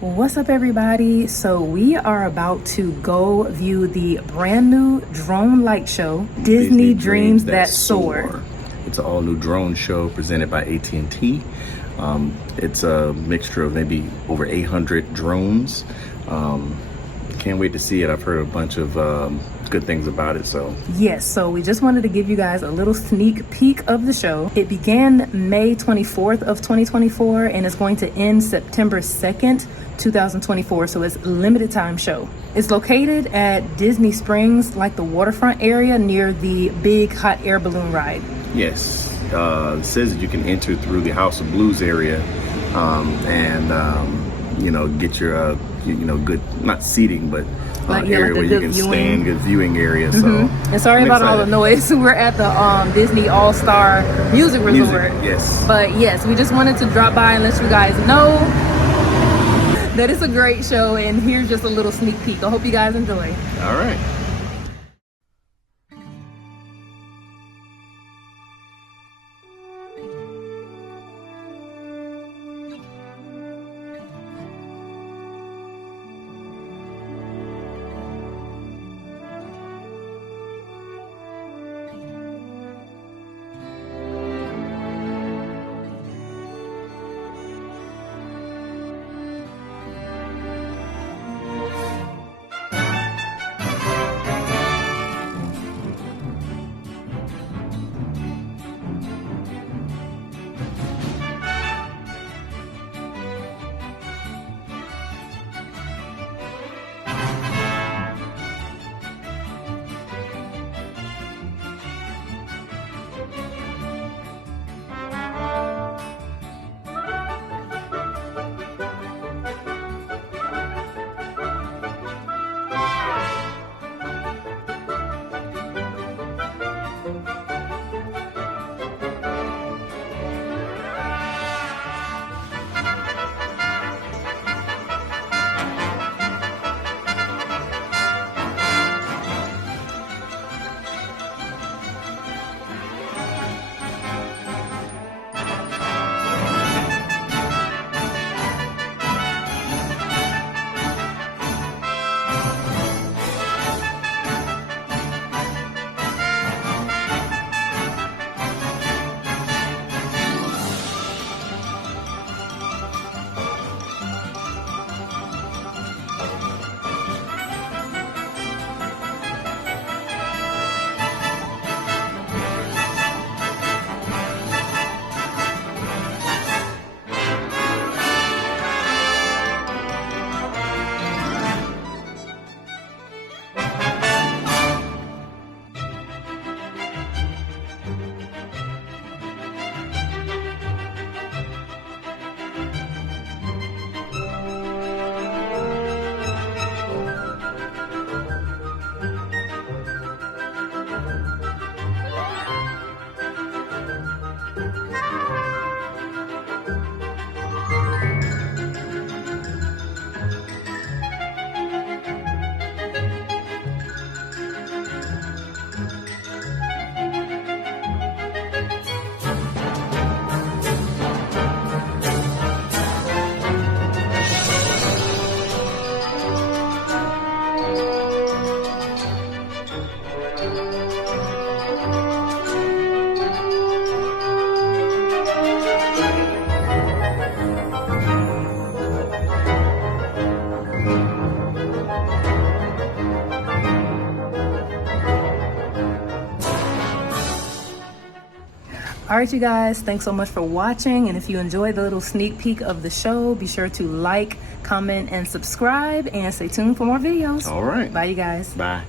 What's up, everybody? So we are about to go view the brand new drone light show, Disney Dreams That Soar. It's an all new drone show presented by AT&T. It's a mixture of maybe over 800 drones. Can't wait to see it. I've heard a bunch of good things about it. So we just wanted to give you guys a little sneak peek of the show. It began May 24th of 2024 and is going to end September 2nd, 2024. So it's a limited time show. It's located at Disney Springs, like the waterfront area near the big hot air balloon ride. Yes, it says that you can enter through the House of Blues area and get your good, not seating, but area where you can stand, good viewing area. So and sorry about all the noise. We're at the Disney All-Star Music Resort. Yes, but yes, we just wanted to drop by and let you guys know that it's a great show, and here's just a little sneak peek. I hope you guys enjoy. All right. All right, you guys, thanks so much for watching. And if you enjoyed the little sneak peek of the show, be sure to like, comment, and subscribe, and stay tuned for more videos. All right. Bye, you guys. Bye.